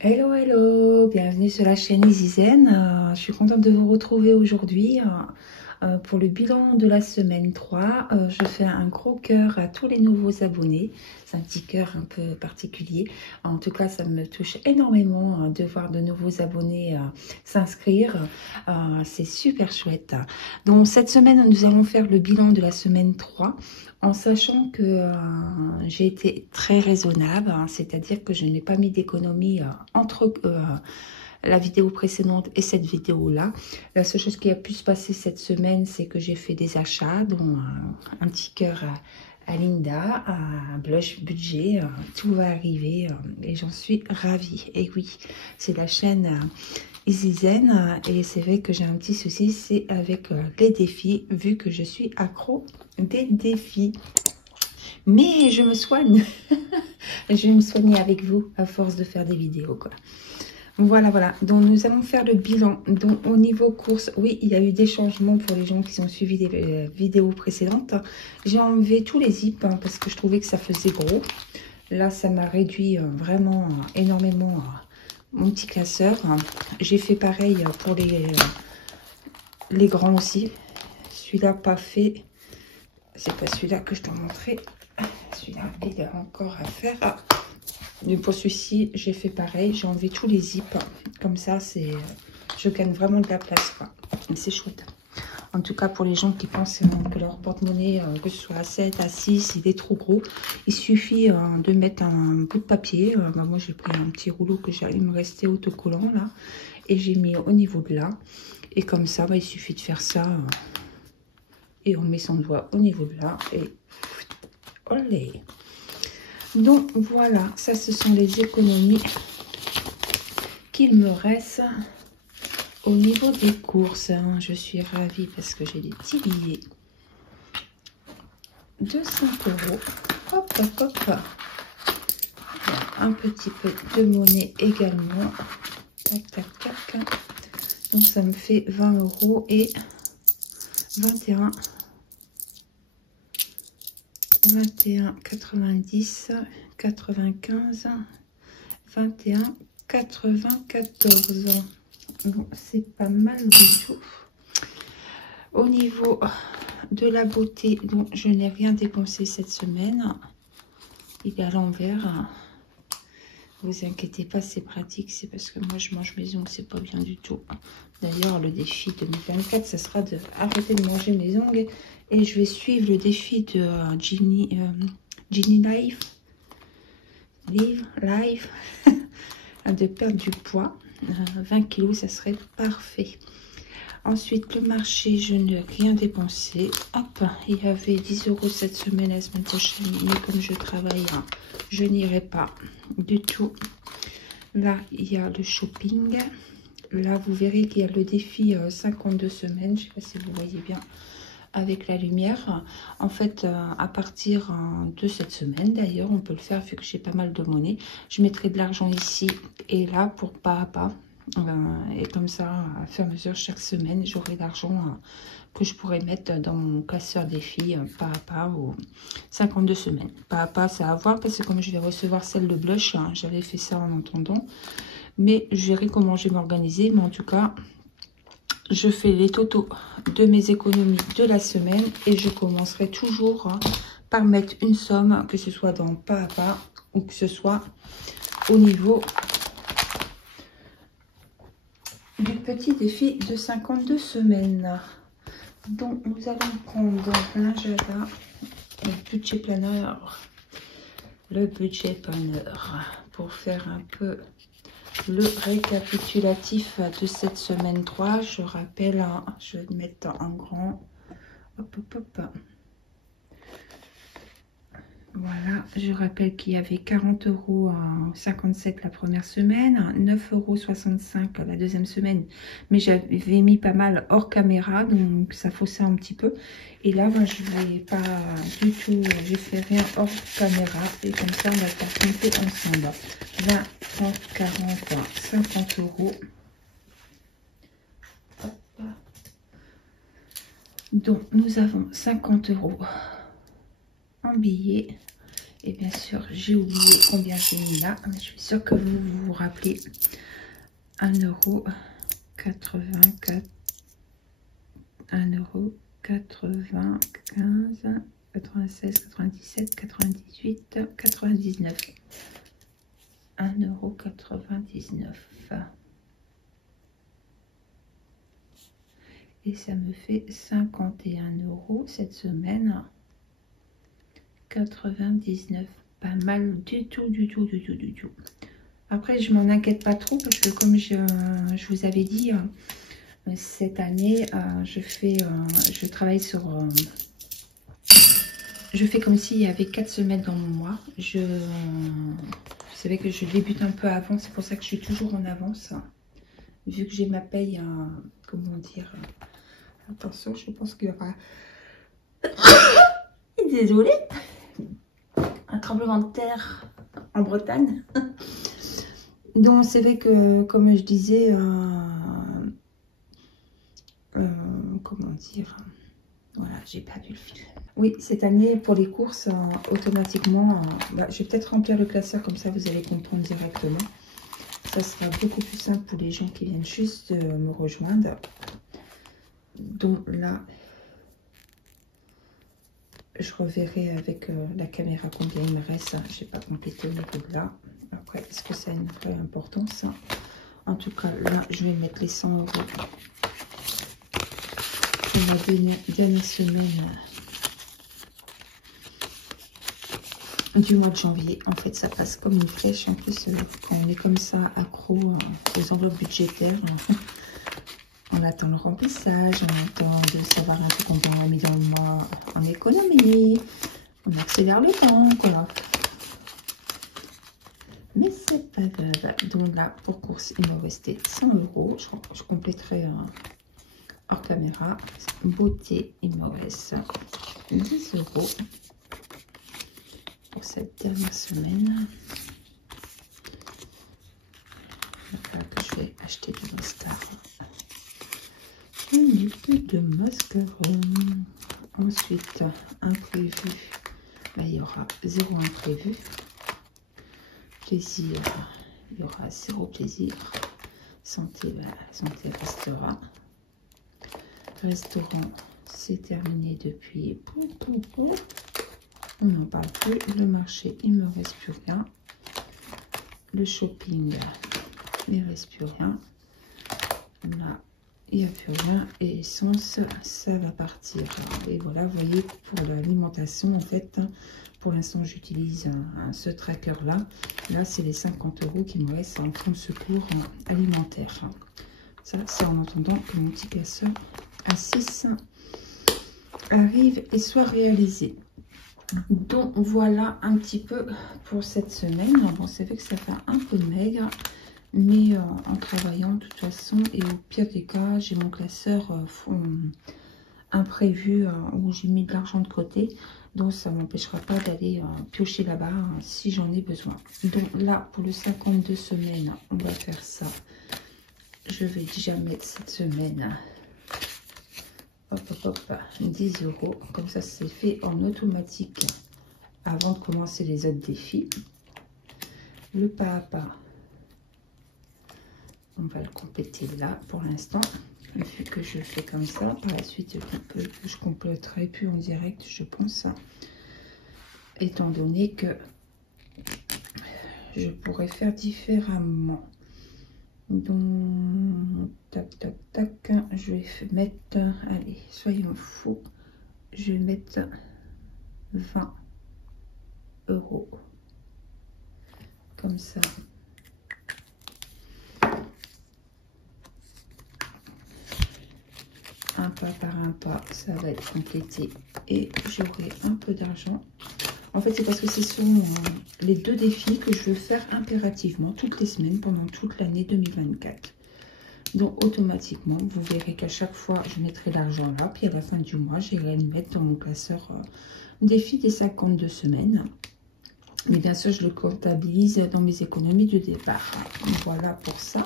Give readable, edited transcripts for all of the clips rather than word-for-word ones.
Hello, hello, bienvenue sur la chaîne Izizen. Je suis contente de vous retrouver aujourd'hui pour le bilan de la semaine 3. Je fais un gros cœur à tous les nouveaux abonnés. C'est un petit cœur un peu particulier. En tout cas, ça me touche énormément de voir de nouveaux abonnés s'inscrire. C'est super chouette. Donc cette semaine, nous allons faire le bilan de la semaine 3. En sachant que j'ai été très raisonnable, hein, c'est-à-dire que je n'ai pas mis d'économie entre la vidéo précédente et cette vidéo-là. La seule chose qui a pu se passer cette semaine, c'est que j'ai fait des achats, dont un petit cœur à Linda, un blush budget, tout va arriver et j'en suis ravie. Et oui, c'est la chaîne Izizen et c'est vrai que j'ai un petit souci, c'est avec les défis, vu que je suis accro des défis. Mais je me soigne. Je vais me soigner avec vous à force de faire des vidéos, quoi. Voilà, voilà. Donc, nous allons faire le bilan. Donc, au niveau course, oui, il y a eu des changements pour les gens qui ont suivi les vidéos précédentes. J'ai enlevé tous les zips hein, parce que je trouvais que ça faisait gros. Là, ça m'a réduit vraiment énormément mon petit classeur. J'ai fait pareil pour les grands aussi. Celui-là, pas fait. C'est pas celui-là que je t'ai montré. Celui-là, il y a encore à faire. Ah. Mais pour celui-ci, j'ai fait pareil. J'ai enlevé tous les zips. Comme ça, je gagne vraiment de la place. C'est chouette. En tout cas, pour les gens qui pensent que leur porte-monnaie, que ce soit à 7, à 6, il est trop gros, il suffit de mettre un bout de papier. Moi, j'ai pris un petit rouleau que il me restait autocollant là. Et j'ai mis au niveau de là. Et comme ça, il suffit de faire ça. Et on met son doigt au niveau de là. Et olé. Donc voilà, ça ce sont les économies qu'il me reste au niveau des courses. Je suis ravie parce que j'ai des petits billets de 5 euros. Hop, hop, hop. Un petit peu de monnaie également. Tac, tac, tac. Donc ça me fait 20 euros et 21. 21, 90, 95, 21, 94. Bon, c'est pas mal du tout. Au niveau de la beauté, donc je n'ai rien dépensé cette semaine. Il est à l'envers. Vous inquiétez pas, c'est pratique. C'est parce que moi, je mange mes ongles, c'est pas bien du tout. D'ailleurs, le défi 2024, ça sera de arrêter de manger mes ongles. Et je vais suivre le défi de Ginny Life. Live. De perdre du poids. 20 kilos, ça serait parfait. Ensuite, le marché, je n'ai rien dépensé. Hop, il y avait 10 euros cette semaine, la semaine prochaine. Mais comme je travaille, je n'irai pas du tout. Là, il y a le shopping. Là, vous verrez qu'il y a le défi 52 semaines. Je ne sais pas si vous voyez bien avec la lumière. En fait, à partir de cette semaine, d'ailleurs, on peut le faire vu que j'ai pas mal de monnaie. Je mettrai de l'argent ici et là pour pas à pas. Et comme ça, à fur et à mesure, chaque semaine, j'aurai l'argent que je pourrais mettre dans mon classeur défi pas à pas aux 52 semaines. Pas à pas, ça à voir parce que comme je vais recevoir celle de blush, j'avais fait ça en entendant. Mais je verrai comment je vais m'organiser. Mais en tout cas, je fais les totaux de mes économies de la semaine et je commencerai toujours par mettre une somme, que ce soit dans pas à pas ou que ce soit au niveau du petit défi de 52 semaines. Donc, nous allons prendre l'agenda, le budget planeur, pour faire un peu le récapitulatif de cette semaine 3. Je rappelle, je vais le mettre en grand. Hop, hop, hop. Voilà, je rappelle qu'il y avait 40,57 € la première semaine, 9,65 € la deuxième semaine, mais j'avais mis pas mal hors caméra, donc ça faussait un petit peu. Et là, moi, je vais pas du tout, j'ai fait rien hors caméra, et comme ça, on va faire compter ensemble. 20, 30, 40, 50 €. Donc, nous avons 50 € en billets. Et bien sûr, j'ai oublié combien j'ai mis là. Je suis sûre que vous vous rappelez. 1,84 €, 1,95 €, 96, 97, 98, 99. 1,99 €. Et ça me fait 51 € cette semaine. 99. Pas mal du tout, du tout, du tout, du tout. Après, je m'en inquiète pas trop parce que comme je vous avais dit, cette année, je travaille sur... je fais comme s'il y avait 4 semaines dans mon mois. Vous savez que je débute un peu avant, c'est pour ça que je suis toujours en avance. Vu que j'ai ma paye, comment dire... attention, je pense qu'il y aura... Désolée. Un tremblement de terre en Bretagne. Donc c'est vrai que, comme je disais, comment dire, voilà, j'ai perdu le fil. Oui, cette année, pour les courses, automatiquement, je vais peut-être remplir le classeur, comme ça vous allez comprendre directement. Ça sera beaucoup plus simple pour les gens qui viennent juste de me rejoindre. Donc là, je reverrai avec la caméra combien il me reste. Je n'ai pas complété au niveau de là. Après, est-ce que ça a une vraie importance? En tout cas, là, je vais mettre les 100 € pour la dernière semaine du mois de janvier. En fait, ça passe comme une flèche. En plus, quand on est comme ça, accro aux enveloppes budgétaires, on attend le remplissage, on attend de savoir un peu combien on a mis dans le mois en économie. On accélère le temps, quoi. Mais c'est pas grave. Donc là, pour course, il me restait 100 €. Je compléterai hors caméra. Beauté, il me reste 10 € pour cette dernière semaine. Là que je vais acheter du mascara. Un peu de mascara. Ensuite, imprévu. Là, il y aura 0 imprévu. Plaisir, il y aura 0 plaisir. Santé, santé restera. Restaurant, c'est terminé depuis. On n'en parle plus. Le marché, il ne me reste plus rien. Le shopping, il ne reste plus rien. Là, il n'y a plus rien. Et essence, ça va partir. Et voilà, vous voyez, pour l'alimentation, en fait, pour l'instant, j'utilise ce tracker-là. Là, c'est les 50 € qui me restent en fonds de secours alimentaire. Ça, c'est en attendant que mon petit casseur à 6 arrive et soit réalisé. Donc, voilà un petit peu pour cette semaine. Bon, c'est vrai que ça fait un peu maigre. Mais en travaillant de toute façon, et au pire des cas, j'ai mon classeur imprévu où j'ai mis de l'argent de côté. Donc ça ne m'empêchera pas d'aller piocher là-bas si j'en ai besoin. Donc là, pour le 52 semaines, on va faire ça. Je vais déjà mettre cette semaine. Hop, hop, hop, 10 €. Comme ça, c'est fait en automatique avant de commencer les autres défis. Le pas à pas. On va le compléter là pour l'instant, vu que je fais comme ça. Par la suite, je compléterai plus en direct, je pense, étant donné que je pourrais faire différemment. Donc, tac, tac, tac, je vais mettre, allez, soyons fous, je vais mettre 20 €. Comme ça. Un pas par un pas, ça va être complété et j'aurai un peu d'argent. En fait, c'est parce que ce sont les 2 défis que je veux faire impérativement toutes les semaines pendant toute l'année 2024. Donc, automatiquement, vous verrez qu'à chaque fois, je mettrai l'argent là. Puis à la fin du mois, j'irai le mettre dans mon classeur défi des 52 semaines. Mais bien sûr, je le comptabilise dans mes économies de départ. Voilà pour ça.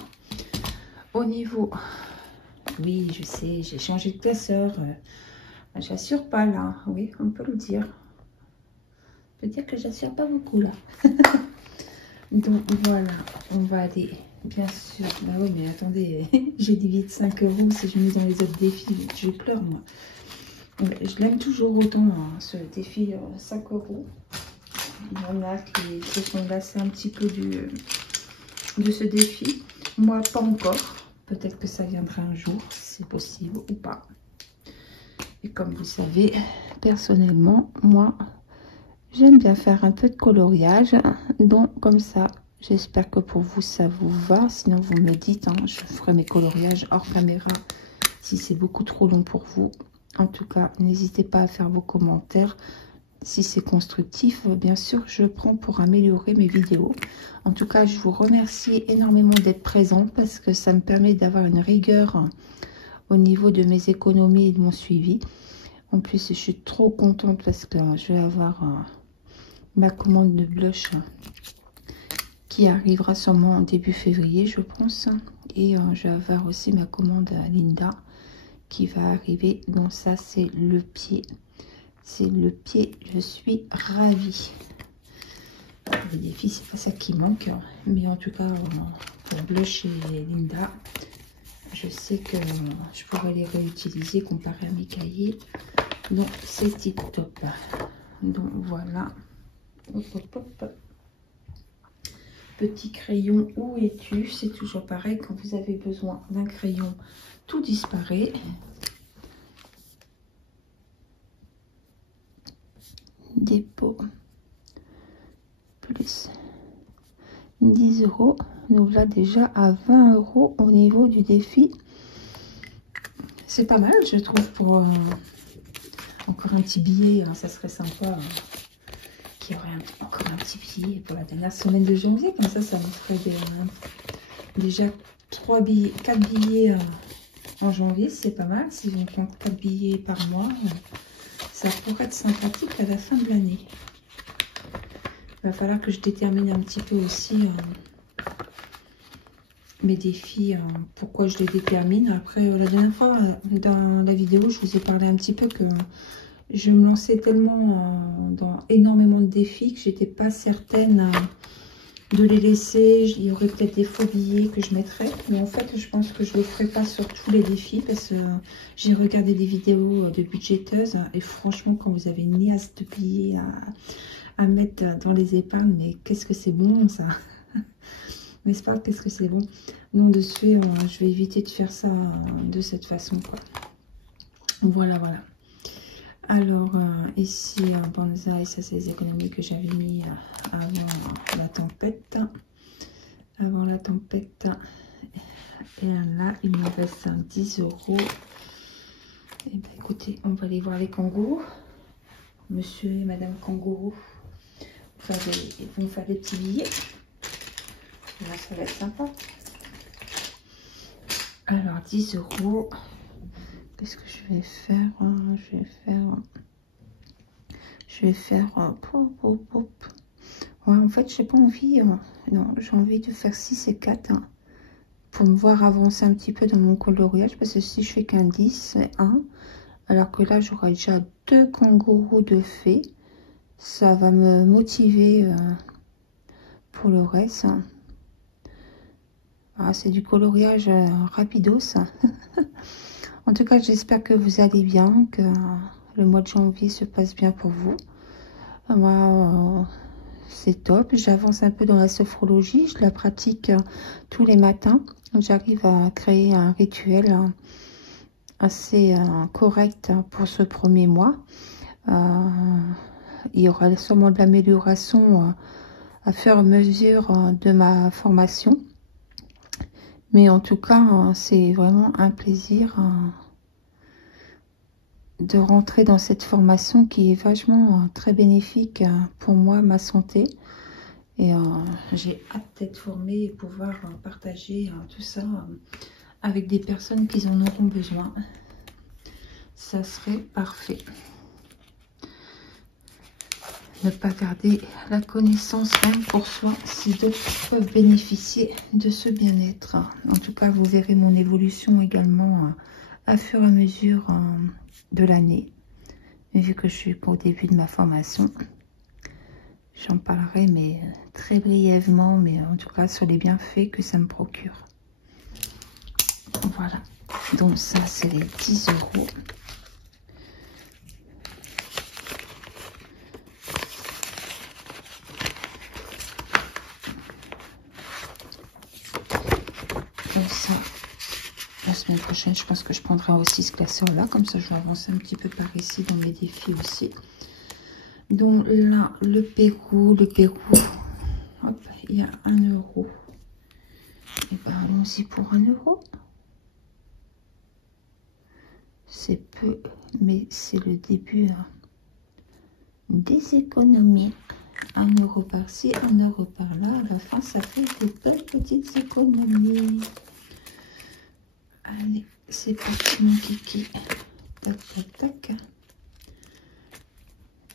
Au niveau... Oui, je sais, j'ai changé de classeur. J'assure pas là, oui, on peut le dire. peux dire que j'assure pas beaucoup là. Donc voilà, on va aller, bien sûr. Bah oui, mais attendez, j'ai divisé 5 € si je mise dans les autres défis. Je pleure moi. Je l'aime toujours autant, hein, ce défi 5 €. Il y en a qui se sont lassés un petit peu de ce défi. Moi, pas encore. Peut-être que ça viendra un jour, si c'est possible ou pas. Et comme vous savez, personnellement, moi, j'aime bien faire un peu de coloriage. Donc, comme ça, j'espère que pour vous, ça vous va. Sinon, vous me dites, hein, je ferai mes coloriages hors caméra si c'est beaucoup trop long pour vous. En tout cas, n'hésitez pas à faire vos commentaires. Si c'est constructif, bien sûr, je prends pour améliorer mes vidéos. En tout cas, je vous remercie énormément d'être présent parce que ça me permet d'avoir une rigueur au niveau de mes économies et de mon suivi. En plus, je suis trop contente parce que je vais avoir ma commande de blush qui arrivera sûrement en début février, je pense. Et je vais avoir aussi ma commande à Linda qui va arriver. Donc ça, c'est le pied. C'est le pied. Je suis ravie. Les défis, c'est pas ça qui manque. Mais en tout cas, pour Blush et Linda, je sais que je pourrais les réutiliser comparé à mes cahiers. Donc, c'est tip top. Donc, voilà. Hop, hop, hop. Petit crayon, où es-tu? C'est toujours pareil. Quand vous avez besoin d'un crayon, tout disparaît. Dépôt plus 10 €. Nous voilà déjà à 20 € au niveau du défi. C'est pas mal, je trouve, pour encore un petit billet. Hein, ça serait sympa qu'il y aurait encore un petit billet pour la dernière semaine de janvier. Comme ça me ferait déjà 4 billets en janvier. C'est pas mal. Si on prend 4 billets par mois, ça pourrait être sympathique à la fin de l'année. Il va falloir que je détermine un petit peu aussi mes défis, pourquoi je les détermine. Après, la dernière fois, dans la vidéo, je vous ai parlé un petit peu que je me lançais tellement dans énormément de défis que j'étais pas certaine de les laisser. Il y aurait peut-être des faux billets que je mettrais. Mais en fait, je pense que je le ferai pas sur tous les défis parce que j'ai regardé des vidéos de budgéteuses. Et franchement, quand vous avez une liasse de billets à mettre dans les épargnes, mais qu'est-ce que c'est bon ça. N'est-ce pas? Qu'est-ce que c'est bon. Non, de suite, je vais éviter de faire ça de cette façon, quoi. Voilà, voilà. Alors, ici, bonsaï, ça c'est les économies que j'avais mis avant la tempête. Avant la tempête. Et là, il me reste 10 €. Et bien, écoutez, on va aller voir les kangourous. Monsieur et Madame Kangourou vont faire des petits billets. Là, ça va être sympa. Alors, 10 €. Qu'est-ce que je vais faire? Je vais faire... Ouais, en fait, j'ai pas envie... non, j'ai envie de faire 6 et 4. Pour me voir avancer un petit peu dans mon coloriage. Parce que si je fais qu'un 10, c'est 1. Alors que là, j'aurai déjà 2 kangourous de fée. Ça va me motiver pour le reste. Ah, c'est du coloriage rapidos. En tout cas, j'espère que vous allez bien, que le mois de janvier se passe bien pour vous. Moi, c'est top. J'avance un peu dans la sophrologie. Je la pratique tous les matins. J'arrive à créer un rituel assez correct pour ce premier mois. Il y aura sûrement de l'amélioration à fur et à mesure de ma formation. Mais en tout cas, c'est vraiment un plaisir de rentrer dans cette formation qui est vachement très bénéfique pour moi, ma santé. Et j'ai hâte d'être formée et pouvoir partager tout ça avec des personnes qui en auront besoin. Ça serait parfait. Ne pas garder la connaissance même pour soi, si d'autres peuvent bénéficier de ce bien-être. En tout cas, vous verrez mon évolution également à fur et à mesure de l'année, vu que je suis au début de ma formation. J'en parlerai, mais très brièvement, mais en tout cas sur les bienfaits que ça me procure. Voilà, donc ça c'est les 10 €. Donc ça, la semaine prochaine, je pense que je prendrai aussi ce classeur-là. Comme ça, je vais avancer un petit peu par ici dans mes défis aussi. Donc là, le Pérou, hop, il y a 1 €. Et ben allons-y pour 1 €. C'est peu, mais c'est le début hein, des économies. 1 € par-ci, 1 € par-là. À la fin, ça fait de belles petites économies. Allez, c'est parti mon kiki. Tac, tac, tac.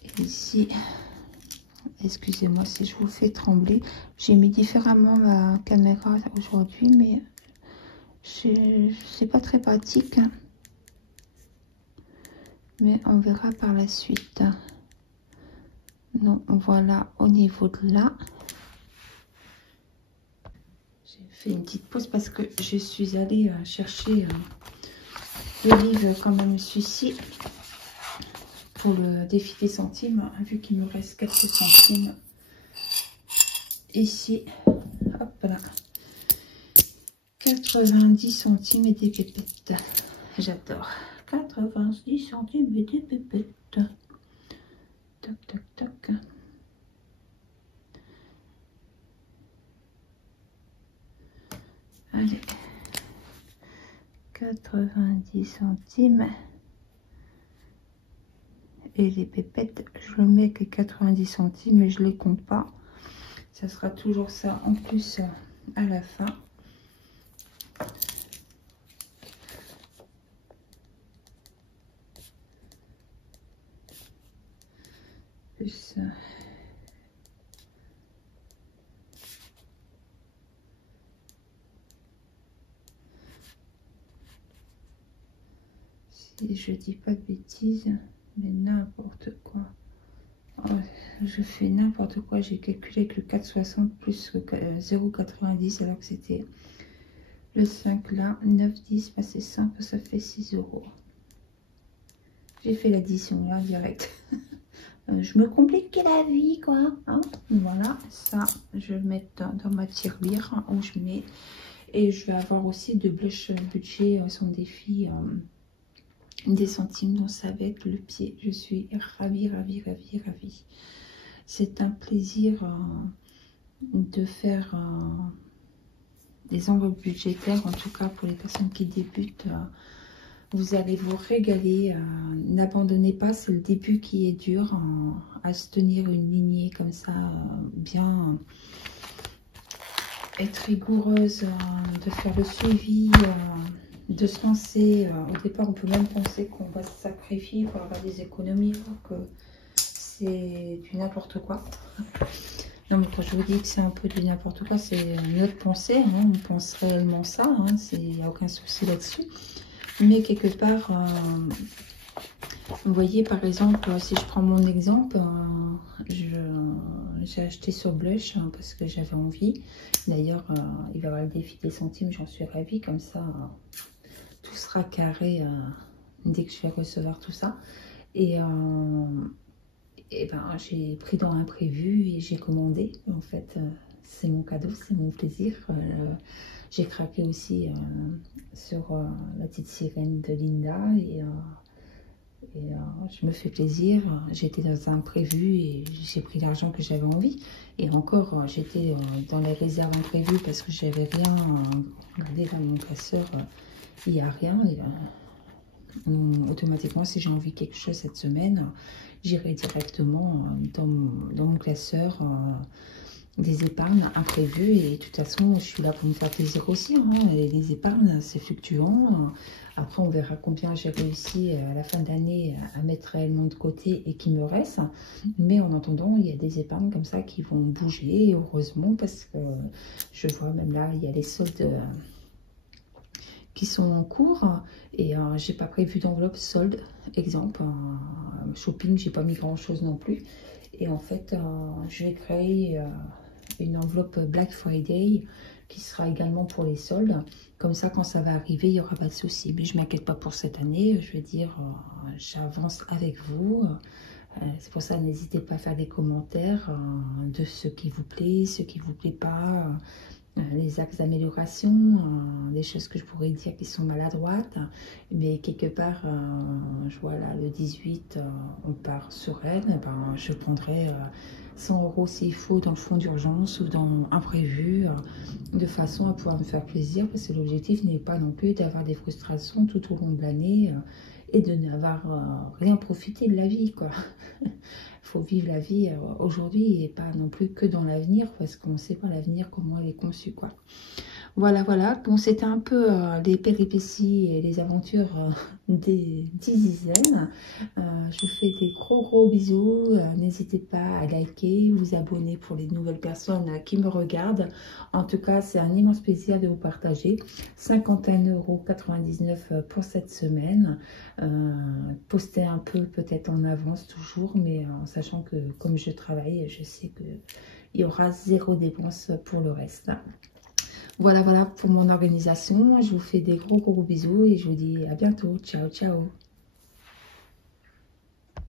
Et ici, excusez-moi si je vous fais trembler. J'ai mis différemment ma caméra aujourd'hui, mais c'est pas très pratique. Mais on verra par la suite. Donc voilà, au niveau de là, j'ai fait une petite pause parce que je suis allée chercher le livre quand même celui-ci pour le défi des centimes, vu qu'il me reste quelques centimes ici. Hop là, 90 centimes et des pépettes. J'adore. 90 centimes et des pépettes. Toc, toc, toc. Allez. 90 centimes. Et les pépettes, je le mets que 90 centimes, mais je les compte pas. Ça sera toujours ça en plus à la fin. Plus si je dis pas de bêtises, mais n'importe quoi. Oh, je fais n'importe quoi. J'ai calculé que le 4,60 plus 0,90 alors que c'était le 5 là. 9, 10, bah c'est simple, ça fait 6 €. J'ai fait l'addition là direct. Je me complique la vie quoi. Hein, voilà, ça je vais le mettre dans ma tirelire où je mets. Et je vais avoir aussi de blush budget son défi des centimes. Donc ça va être le pied. Je suis ravie, ravie, ravie, ravie. C'est un plaisir de faire des enveloppes budgétaires, en tout cas pour les personnes qui débutent. Vous allez vous régaler. N'abandonnez pas, c'est le début qui est dur à se tenir une lignée comme ça, bien être rigoureuse, de faire le suivi, de se lancer. Au départ, on peut même penser qu'on va se sacrifier pour avoir des économies, alors que c'est du n'importe quoi. Non, mais quand je vous dis que c'est un peu du n'importe quoi, c'est notre pensée. Hein, on pense réellement ça. Hein, il n'y a aucun souci là-dessus. Mais quelque part, vous voyez, par exemple, si je prends mon exemple, j'ai acheté sur Blush parce que j'avais envie. D'ailleurs, il va y avoir le défi des centimes, j'en suis ravie. Comme ça, tout sera carré dès que je vais recevoir tout ça. Et ben, j'ai pris dans l'imprévu et j'ai commandé. En fait, c'est mon cadeau, c'est mon plaisir. J'ai craqué aussi sur la petite sirène de Linda et je me fais plaisir. J'étais dans un imprévu et j'ai pris l'argent que j'avais envie. Et encore, j'étais dans les réserves imprévues parce que j'avais rien regardé dans mon classeur. Il n'y a rien. Et, automatiquement, si j'ai envie de quelque chose cette semaine, j'irai directement dans mon classeur des épargnes imprévues. Et de toute façon, je suis là pour me faire plaisir aussi. Hein. Et les épargnes, c'est fluctuant. Après, on verra combien j'ai réussi à la fin d'année à mettre réellement de côté et qui me reste. Mais en attendant, il y a des épargnes comme ça qui vont bouger, heureusement, parce que je vois même là, il y a les soldes qui sont en cours et j'ai pas prévu d'enveloppe solde. Exemple, shopping, j'ai pas mis grand chose non plus. Et en fait, je vais créer une enveloppe Black Friday qui sera également pour les soldes. Comme ça, quand ça va arriver, il n'y aura pas de souci. Mais je ne m'inquiète pas pour cette année. Je veux dire, j'avance avec vous. C'est pour ça, n'hésitez pas à faire des commentaires de ce qui vous plaît, ce qui ne vous plaît pas, les axes d'amélioration, des choses que je pourrais dire qui sont maladroites. Mais quelque part, je vois là, le 18, on part sur Rennes. Eh ben, je prendrai 100 € s'il faut dans le fonds d'urgence ou dans imprévu, de façon à pouvoir me faire plaisir. Parce que l'objectif n'est pas non plus d'avoir des frustrations tout au long de l'année. Et de n'avoir rien profité de la vie, quoi. Il faut vivre la vie aujourd'hui et pas non plus que dans l'avenir, parce qu'on ne sait pas l'avenir, comment elle est conçue, quoi. Voilà, voilà. Bon, c'était un peu les péripéties et les aventures d'Izizen. Je vous fais des gros bisous. N'hésitez pas à liker, vous abonner pour les nouvelles personnes qui me regardent. En tout cas, c'est un immense plaisir de vous partager. 51,99 € pour cette semaine. Poster un peu peut-être en avance toujours, mais en sachant que comme je travaille, je sais qu'il y aura 0 dépense pour le reste. Voilà, voilà pour mon organisation. Je vous fais des gros bisous et je vous dis à bientôt. Ciao, ciao.